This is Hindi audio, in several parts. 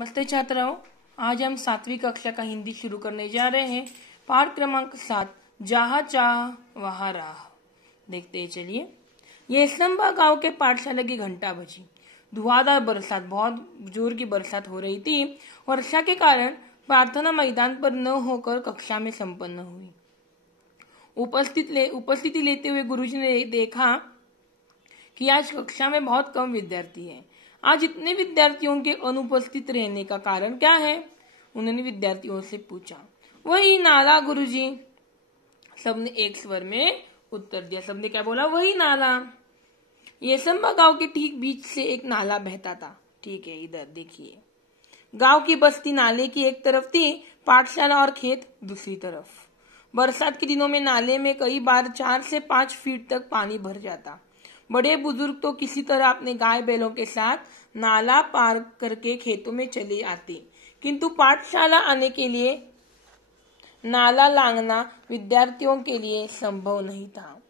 नमस्ते छात्राओं, आज हम 7वीं कक्षा का हिंदी शुरू करने जा रहे हैं। पाठ क्रमांक 7, जहाँ चाह वहाँ राह। देखते हैं, चलिए। येसंबा गांव के पाठशाला की घंटा बजी। धुआंधार बरसात, बहुत जोर की बरसात हो रही थी। वर्षा के कारण प्रार्थना मैदान पर न होकर कक्षा में संपन्न हुई। उपस्थिति लेते हुए गुरुजी ने देखा कि आज कक्षा में बहुत कम विद्यार्थी हैं। आज इतने विद्यार्थियों के अनुपस्थित रहने का कारण क्या है? उन्होंने विद्यार्थियों से पूछा। वही नाला गुरुजी, सबने एक स्वर में उत्तर दिया। सबने क्या बोला? वही नाला। येसंबा गांव के ठीक बीच से एक नाला बहता था। ठीक है, इधर देखिए। गांव की बस्ती नाले की एक तरफ थी, पाठशाला और खेत दूसरी तरफ। बरसात के दिनों में नाले में कई बार 4 से 5 फीट तक पानी भर जाता। बड़े बुजुर्ग तो किसी तरह अपने गाय बैलों के साथ नाला पार करके खेतों में चले आते, किंतु पाठशाला आने के लिए नाला लांघना विद्यार्थियों के लिए संभव नहीं था।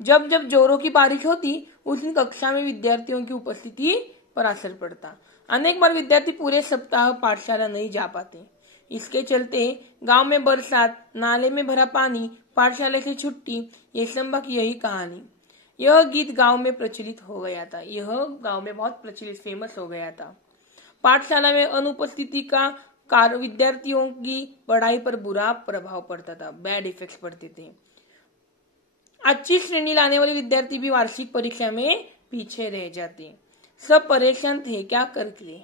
जब जब जोरों की बारिश होती, उस दिन कक्षा में विद्यार्थियों की उपस्थिति पर असर पड़ता। अनेक बार विद्यार्थी पूरे सप्ताह पाठशाला नहीं जा पाते। इसके चलते गांव में बरसात, नाले में भरा पानी, पाठशाला से छुट्टी, येसंबा की यही कहानी। यह गीत गांव में प्रचलित हो गया था। यह गांव में बहुत प्रचलित, फेमस हो गया था। पाठशाला में अनुपस्थिति का विद्यार्थियों की पढ़ाई पर बुरा प्रभाव पड़ता था, बैड इफेक्ट्स पड़ते थे। अच्छी श्रेणी लाने वाले विद्यार्थी भी वार्षिक परीक्षा में पीछे रह जाते। सब परेशान थे, क्या करते?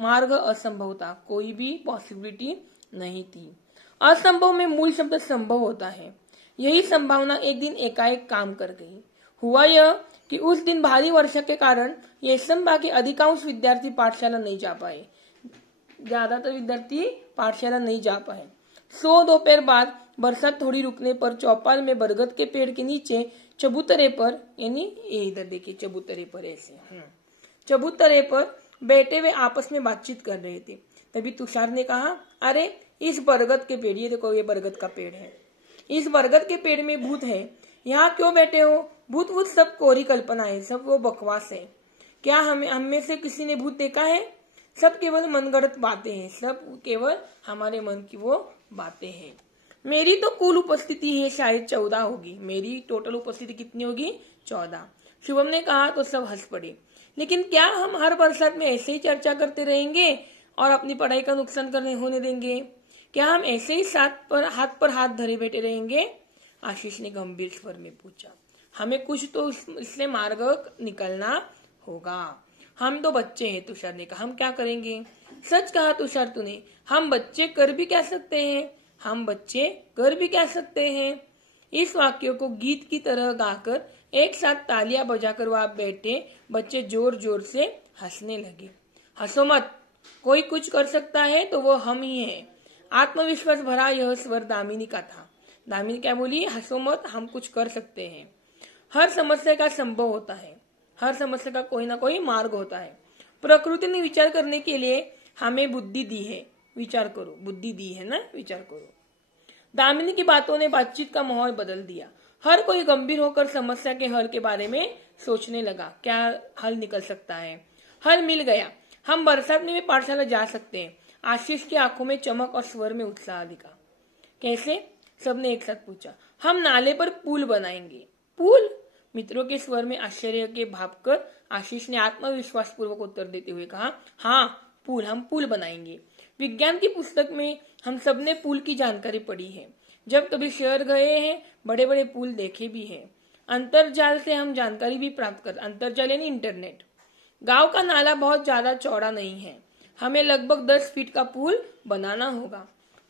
मार्ग असंभव था, कोई भी पॉसिबिलिटी नहीं थी। असंभव में मूल शब्द संभव होता है। यही संभावना एक दिन एकाएक काम कर गई। हुआ यह कि उस दिन भारी वर्षा के कारण येसंबा के अधिकांश विद्यार्थी पाठशाला नहीं जा पाए। ज्यादातर विद्यार्थी पाठशाला नहीं जा पाए। दोपहर बाद बरसात थोड़ी रुकने पर चौपाल में बरगद के पेड़ के नीचे चबूतरे पर, यानी इधर देखिए, चबूतरे पर ऐसे चबूतरे पर बैठे हुए आपस में बातचीत कर रहे थे। तभी तुषार ने कहा, अरे इस बरगद के पेड़, ये देखो, ये बरगद का पेड़ है, इस बरगद के पेड़ में भूत है। यहाँ क्यों बैठे हो? भूत वूत सब कोरी कल्पना है, सब वो बकवास है। क्या हम में से किसी ने भूत देखा है? सब केवल मनगढ़ंत बातें हैं, सब केवल हमारे मन की वो बातें हैं। मेरी तो कुल उपस्थिति है शायद 14 होगी। मेरी टोटल उपस्थिति कितनी होगी? 14। शुभम ने कहा तो सब हंस पड़े। लेकिन क्या हम हर बरसात में ऐसे ही चर्चा करते रहेंगे और अपनी पढ़ाई का नुकसान होने देंगे? क्या हम ऐसे ही हाथ पर हाथ धरे बैठे रहेंगे? आशीष ने गंभीर स्वर में पूछा। हमें कुछ तो इससे मार्ग निकलना होगा। हम तो बच्चे हैं, तुषार ने कहा, हम क्या करेंगे? सच कहा तुषार तूने। हम बच्चे कर भी क्या सकते हैं? हम बच्चे कर भी क्या सकते हैं? इस वाक्य को गीत की तरह गाकर एक साथ तालियां बजाकर वहां बैठे बच्चे जोर जोर से हंसने लगे। हंसो मत, कोई कुछ कर सकता है तो वो हम ही हैं। आत्मविश्वास भरा यह स्वर दामिनी का था। दामिनी क्या बोली? हंसो मत, हम कुछ कर सकते हैं। हर समस्या का संभव होता है, हर समस्या का कोई ना कोई मार्ग होता है। प्रकृति ने विचार करने के लिए हमें बुद्धि दी है। विचार करो, बुद्धि दी है ना, विचार करो। दामिनी की बातों ने बातचीत का माहौल बदल दिया। हर कोई गंभीर होकर समस्या के हल के बारे में सोचने लगा। क्या हल निकल सकता है? हल मिल गया। हम बरसात में भी पाठशाला जा सकते हैं। आशीष की आंखों में चमक और स्वर में उत्साह दिखा। कैसे? सबने एक साथ पूछा। हम नाले पर पुल बनाएंगे। पुल? मित्रों के स्वर में आश्चर्य के भाव कर आशीष ने आत्मविश्वास पूर्वक उत्तर देते हुए कहा, हाँ पुल, हम पुल बनाएंगे। विज्ञान की पुस्तक में हम सबने पुल की जानकारी पढ़ी है। जब कभी शहर गए हैं, बड़े बड़े पुल देखे भी हैं। अंतरजाल से हम जानकारी भी प्राप्त कर, अंतरजाल यानी इंटरनेट। गांव का नाला बहुत ज्यादा चौड़ा नहीं है। हमें लगभग 10 फीट का पुल बनाना होगा।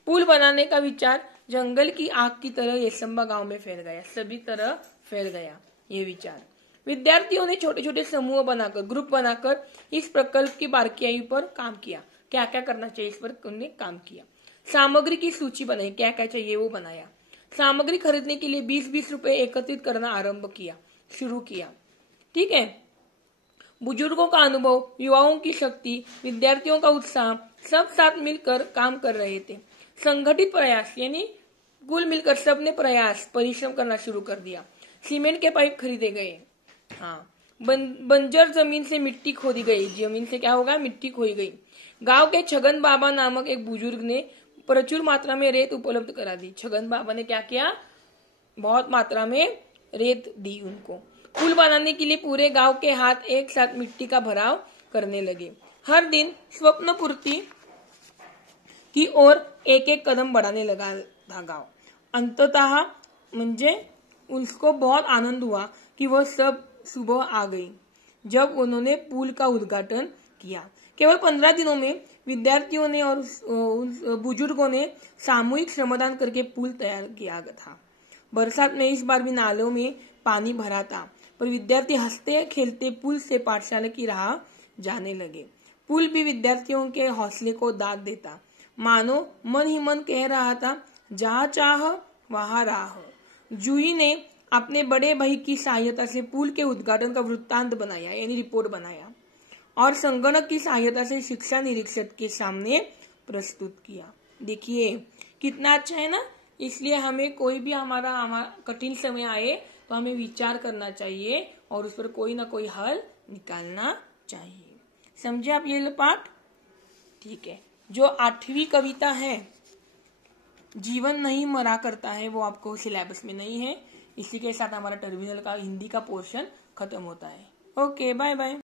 पुल बनाने का विचार जंगल की आग की तरह येसंबा गांव में फैल गया। सभी तरह फैल गया ये विचार। विद्यार्थियों ने छोटे छोटे समूह बनाकर, ग्रुप बनाकर इस प्रकल्प की बारीकियां पर काम किया। क्या क्या करना चाहिए इस पर उन्होंने काम किया। सामग्री की सूची बनाई, क्या क्या चाहिए वो बनाया। सामग्री खरीदने के लिए 20-20 रुपए एकत्रित करना आरंभ किया, शुरू किया। ठीक है। बुजुर्गों का अनुभव, युवाओं की शक्ति, विद्यार्थियों का उत्साह, सब साथ मिलकर काम कर रहे थे। संगठित प्रयास, यानी कुल मिलकर सबने परिश्रम करना शुरू कर दिया। सीमेंट के पाइप खरीदे गए। हाँ, बंजर जमीन से मिट्टी खोदी गई। जमीन से क्या होगा? मिट्टी खोदी गई। गांव के छगन बाबा नामक एक बुजुर्ग ने प्रचुर मात्रा में रेत उपलब्ध करा दी। छगन बाबा ने क्या किया, बहुत मात्रा में रेत दी उनको। पुल बनाने के लिए पूरे गांव के हाथ एक साथ मिट्टी का भराव करने लगे। हर दिन स्वप्न पूर्ति की ओर एक एक कदम बढ़ाने लगा था गांव। अंततः मुझे उसको बहुत आनंद हुआ कि वह सब सुबह आ गई जब उन्होंने पुल का उद्घाटन किया। केवल 15 दिनों में विद्यार्थियों ने और उन बुजुर्गों ने सामूहिक श्रमदान करके पुल तैयार किया था। बरसात में इस बार भी नालों में पानी भरा था, पर विद्यार्थी हंसते खेलते पुल से पाठशाला की राह जाने लगे। पुल भी विद्यार्थियों के हौसले को दाद देता, मानो मन ही मन कह रहा था, जहाँ चाह वहाँ राह। जूही ने अपने बड़े भाई की सहायता से पुल के उद्घाटन का वृत्तांत बनाया, यानी रिपोर्ट बनाया, और संगणक की सहायता से शिक्षा निरीक्षक के सामने प्रस्तुत किया। देखिए कितना अच्छा है ना। इसलिए हमें कोई भी हमारा कठिन समय आए तो हमें विचार करना चाहिए और उस पर कोई ना कोई हल निकालना चाहिए। समझे आप ये पाठ? ठीक है। जो 8वीं कविता है, जीवन नहीं मरा करता है, वो आपको सिलेबस में नहीं है। इसी के साथ हमारा टर्मिनल का हिंदी का पोर्शन खत्म होता है। Okay, bye bye.